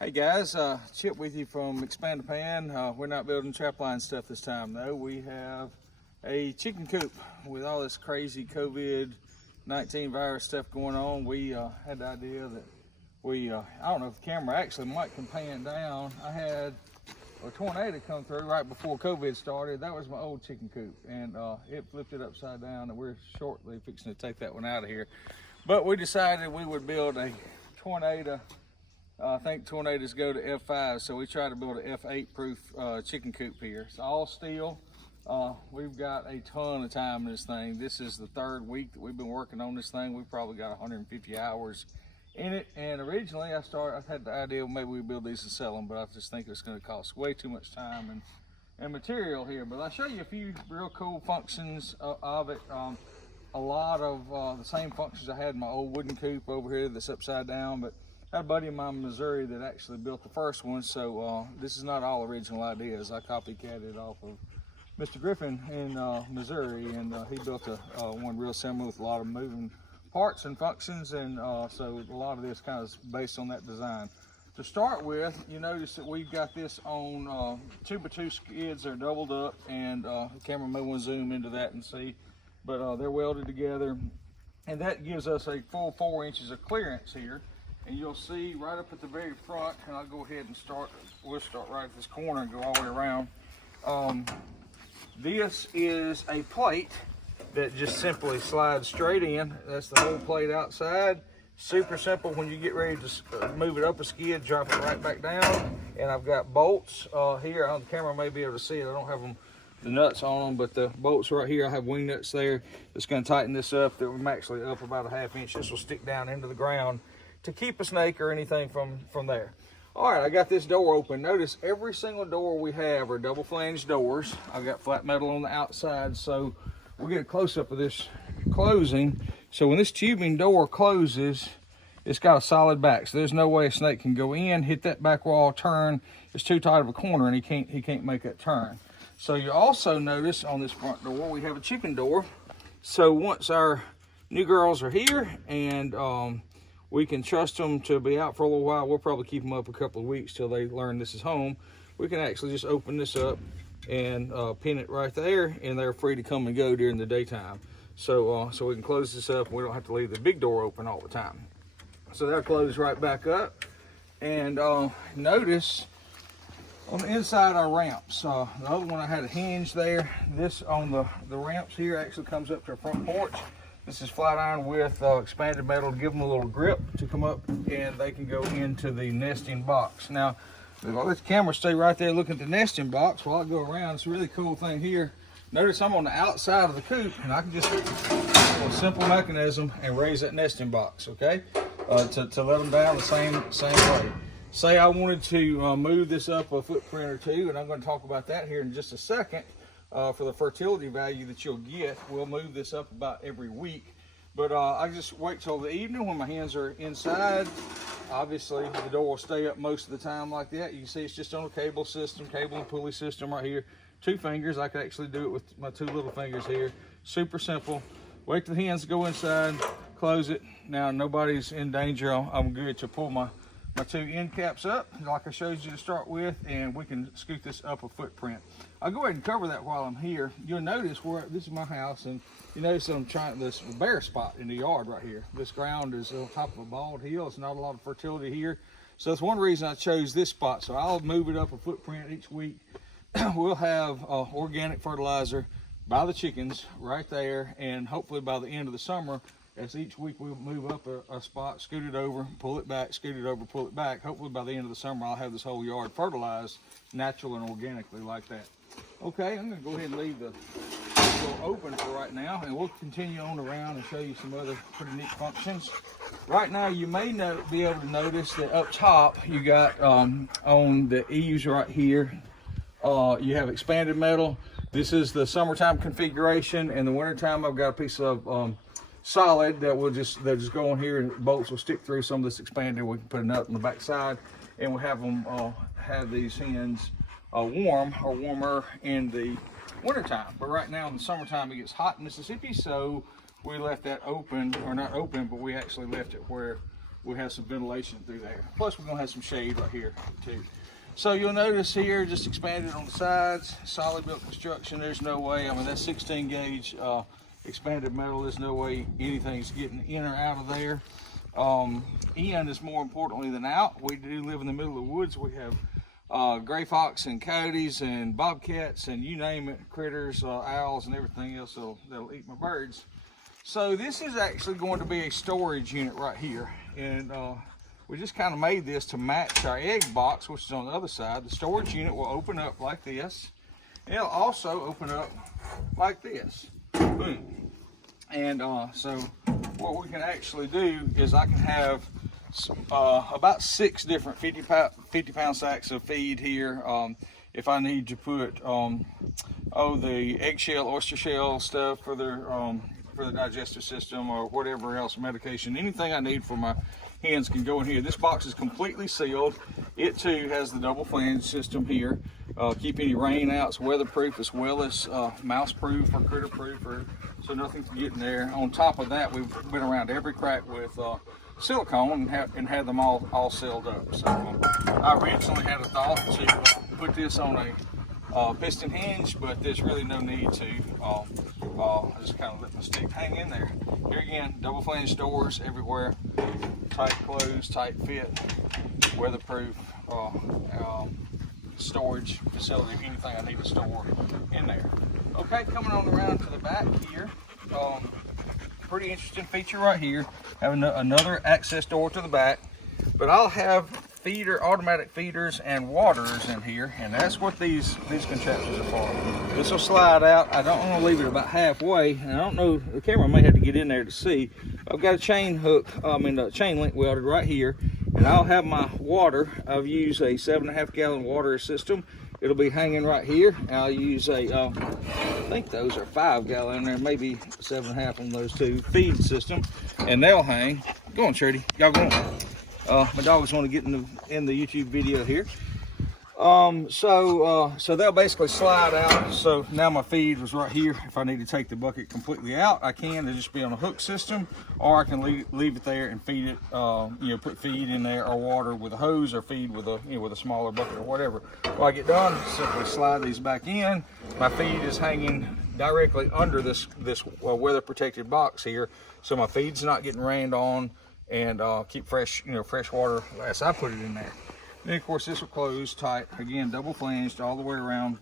Hey guys, Chip with you from Expand the Pan. We're not building trapline stuff this time though. We have a chicken coop with all this crazy COVID-19 virus stuff going on. We had the idea that I don't know if the camera actually might can pan down. I had a tornado come through right before COVID started. That was my old chicken coop, and it flipped it upside down, and we're shortly fixing to take that one out of here. But we decided we would build a tornado. I think tornadoes go to F5, so we try to build an F8 proof chicken coop here. It's all steel. We've got a ton of time in this thing. This is the third week that we've been working on this thing. We've probably got 150 hours in it. And originally I had the idea maybe we build these and sell them, but I just think it's going to cost way too much time and material here. But I'll show you a few real cool functions of it. A lot of the same functions I had in my old wooden coop over here that's upside down, but I had a buddy of mine in Missouri that actually built the first one, so this is not all original ideas. I copycatted off of Mr. Griffin in Missouri, and he built one real similar with a lot of moving parts and functions, and so a lot of this kind of is based on that design. To start with, you notice that we've got this on 2x2 skids. They're doubled up, and the camera may want to zoom into that and see, but they're welded together, and that gives us a full 4 inches of clearance here. And you'll see right up at the very front, and I'll go ahead and we'll start right at this corner and go all the way around. This is a plate that just simply slides straight in. That's the whole plate outside. Super simple. When you get ready to move it up a skid, drop it right back down. And I've got bolts here. On the camera may be able to see it. I don't have the nuts on them, but the bolts right here, I have wing nuts there. That's going to tighten this up. That we're actually up about a ½ inch. This will stick down into the ground to keep a snake or anything from there. All right, I got this door open. Notice every single door we have are double flange doors. I've got flat metal on the outside, so we'll get a close-up of this closing. So when this tubing door closes, it's got a solid back, so there's no way a snake can go in, hit that back wall, turn. It's too tight of a corner, and he can't make that turn. So you also notice on this front door, we have a chicken door. So once our new girls are here and we can trust them to be out for a little while. We'll probably keep them up a couple of weeks till they learn this is home. We can actually just open this up and pin it right there, and they're free to come and go during the daytime. So we can close this up, and we don't have to leave the big door open all the time. So that'll close right back up. And notice on the inside our ramps. The other one I had a hinge there. This on the ramps here actually comes up to our front porch. This is flat iron with expanded metal to give them a little grip to come up, and they can go into the nesting box. Now, I'll let the camera stay right there looking at the nesting box while I go around. It's a really cool thing here. Notice I'm on the outside of the coop, and I can just, a simple mechanism, and raise that nesting box, okay? To let them down the same way. Say I wanted to move this up a footprint or two, and I'm going to talk about that here in just a second. For the fertility value that you'll get, we'll move this up about every week. But I just wait till the evening when my hens are inside. Obviously, the door will stay up most of the time like that. You can see it's just on a cable and pulley system right here. 2 fingers. I could actually do it with my 2 little fingers here. Super simple. Wait till the hens go inside, close it. Now nobody's in danger. I'm good to pull my 2 end caps up like I showed you to start with, and we can scoot this up a footprint. I'll go ahead and cover that while I'm here. You'll notice this is my house, and you notice that I'm trying this bare spot in the yard right here. This ground is on top of a bald hill. It's not a lot of fertility here, so that's one reason I chose this spot. So I'll move it up a footprint each week. We'll have organic fertilizer by the chickens right there, and hopefully by the end of the summer, as each week we'll move up a spot, scoot it over, pull it back, scoot it over, pull it back. Hopefully by the end of the summer, I'll have this whole yard fertilized natural and organically like that. Okay, I'm gonna go ahead and leave the door open for right now, and we'll continue on around and show you some other pretty neat functions. Right now, you may be able to notice that up top, you got on the eaves right here, you have expanded metal. This is the summertime configuration. In the wintertime, I've got a piece of solid that will just go on here, and bolts will stick through some of this expanded. We can put a nut on the back side, and we'll have them have these hens warmer in the wintertime. But right now in the summertime, it gets hot in Mississippi, so we left that open, or not open, but we actually left it where we'll have some ventilation through there. Plus we're gonna have some shade right here too. So you'll notice here, just expanded on the sides, solid built construction. There's no way, I mean, that's 16 gauge expanded metal. There's no way anything's getting in or out of there. In is more importantly than out. We do live in the middle of the woods. We have gray fox and coyotes and bobcats and you name it, critters, owls and everything else that'll eat my birds. So this is actually going to be a storage unit right here. And we just kind of made this to match our egg box, which is on the other side. The storage unit will open up like this. It'll also open up like this. Boom. And so what we can actually do is I can have about 6 different 50-pound sacks of feed here. If I need to put the eggshell, oyster shell stuff for the digestive system or whatever else, medication, anything I need for my hens can go in here. This box is completely sealed. It too has the double flange system here. Keep any rain out. It's weatherproof as well as mouse proof or critter proof, so nothing can get in there. On top of that, we've been around every crack with silicone and had them all sealed up. So I originally had a thought to put this on a piston hinge, but there's really no need to. I just kind of let my stick hang in there. Here again, double flange doors everywhere, tight close, tight fit, weatherproof storage facility, anything I need to store in there. Okay, coming on around to the back here, pretty interesting feature right here, having another access door to the back, but I'll have automatic feeders and waters in here, and that's what these contraptions are for. This will slide out. I don't want to leave it about halfway, and I don't know, the camera may have to get in there to see. I've got a chain link welded right here, and I'll have my water. I've used a 7.5 gallon water system. It'll be hanging right here. I'll use I think those are 5 gallon, there may be 7.5 on those two, feed system, and they'll hang. Go on, Charity, y'all go on. My dogs want to get in the YouTube video here. So they'll basically slide out. So now my feed was right here. If I need to take the bucket completely out, I can. It'll just be on a hook system, or I can leave it there and feed it. Put feed in there or water with a hose, or feed with a smaller bucket or whatever. When I get done, simply slide these back in. My feed is hanging directly under this weather protected box here, so my feed's not getting rained on. And keep fresh water as I put it in there. Then of course this will close tight. Again, double flanged all the way around,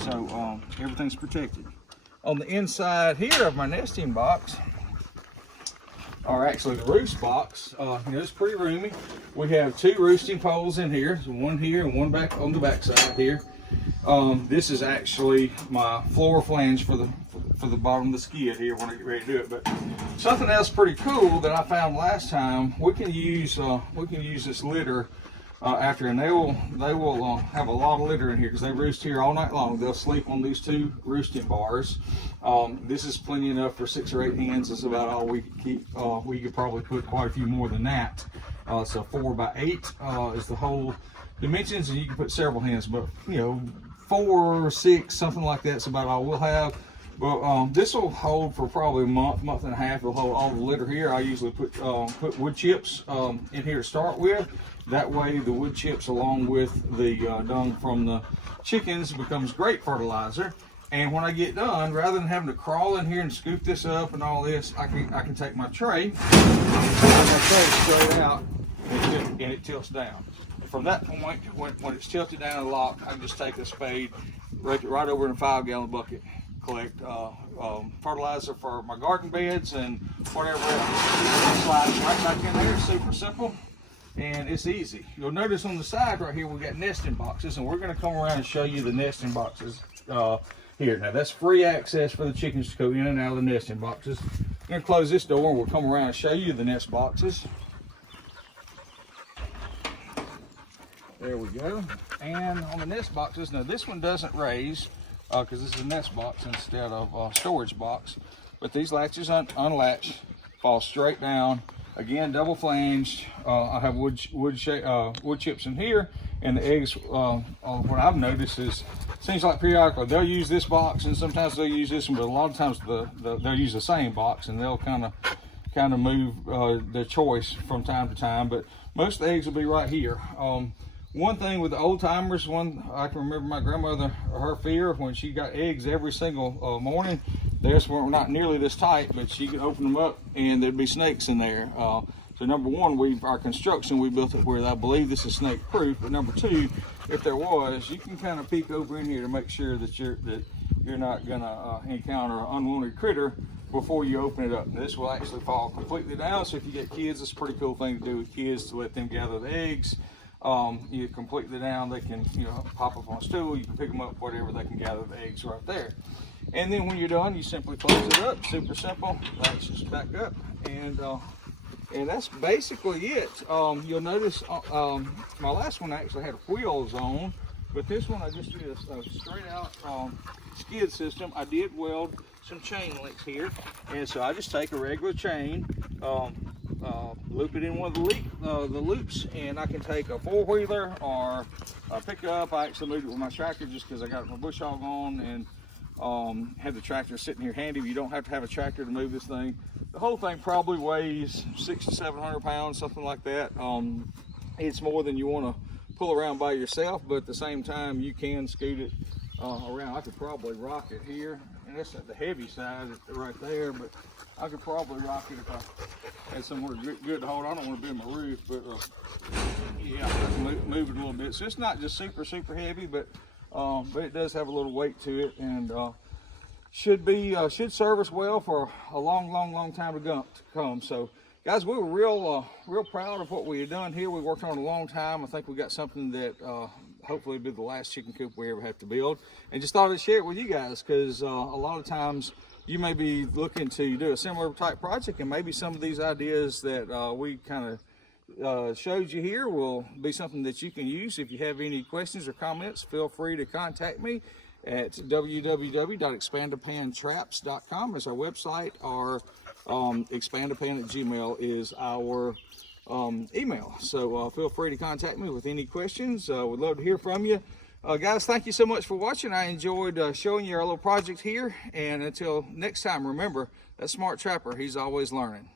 so everything's protected. On the inside here of my nesting box, or actually the roost box, it's pretty roomy. We have 2 roosting poles in here, so one here and one back on the back side here. This is actually my floor flange for the bottom of the skid here when I get ready to do it. But something else pretty cool that I found last time, we can use this litter after, and they will have a lot of litter in here because they roost here all night long. They'll sleep on these 2 roosting bars. This is plenty enough for 6 or 8 hens. That's about all we can keep. We could probably put quite a few more than that. So 4 by 8 is the whole dimensions, and you can put several hens, but 4 or 6, something like that's about all we'll have. But this will hold for probably a month and a half. It'll hold all the litter here. I usually put wood chips in here to start with. That way the wood chips along with the dung from the chickens becomes great fertilizer. And when I get done, rather than having to crawl in here and scoop this up and all this, I can take my tray, straight out, and it tilts down. From that point, when it's tilted down and locked, I can just take a spade, rake it right over in a 5 gallon bucket, collect fertilizer for my garden beds and whatever else. Slide it right back in there. Super simple, and it's easy. You'll notice on the side right here we got nesting boxes, and we're going to come around and show you the nesting boxes here. Now that's free access for the chickens to go in and out of the nesting boxes. I'm going to close this door and we'll come around and show you the nest boxes. There we go. And on the nest boxes, now this one doesn't raise because this is a nest box instead of a storage box. But these latches unlatch, fall straight down. Again, double flanged. I have wood chips in here, and the eggs. What I've noticed is, seems like periodically they'll use this box, and sometimes they'll use this one, but a lot of times they'll use the same box, and they'll kind of kind of move their choice from time to time, but most of the eggs will be right here. One thing with the old timers, I can remember my grandmother, her fear when she got eggs every single morning. Theirs were not nearly this tight, but she could open them up and there'd be snakes in there. So number one, our construction, we built it where I believe this is snake proof. But number two, if there was, you can kind of peek over in here to make sure that you're not gonna encounter an unwanted critter before you open it up. And this will actually fall completely down. So if you get kids, it's a pretty cool thing to do with kids, to let them gather the eggs. You completely down, they can pop up on a stool, you can pick them up, whatever, they can gather the eggs right there. And then when you're done, you simply close it up. Super simple. That's just back up, and that's basically it. You'll notice my last one actually had wheels on, but this one I just did a straight out skid system. I did weld some chain links here, and so I just take a regular chain, loop it in one of the loops, and I can take a four-wheeler or a pickup. I actually moved it with my tractor just because I got my bush hog on, and have the tractor sitting here handy. You don't have to have a tractor to move this thing. The whole thing probably weighs 600 to 700 pounds, something like that. It's more than you want to pull around by yourself, but at the same time you can scoot it around. I could probably rock it here, and that's at the heavy side right there, but I could probably rock it if I had somewhere good to hold. I don't want to be in my roof, but yeah, I can move it a little bit. So it's not just super heavy, but it does have a little weight to it, and should serve us well for a long time to come. So guys, we were real proud of what we had done here. We worked on it a long time. I think we got something that hopefully will be the last chicken coop we ever have to build, and just thought I'd share it with you guys, because a lot of times you may be looking to do a similar type project, and maybe some of these ideas that we kind of showed you here will be something that you can use. If you have any questions or comments, feel free to contact me at www.expandapantraps.com is our website, or expandapan@gmail is our email. So feel free to contact me with any questions. We'd love to hear from you. Guys, thank you so much for watching. I enjoyed showing you our little project here, and until next time, remember, that smart trapper, he's always learning.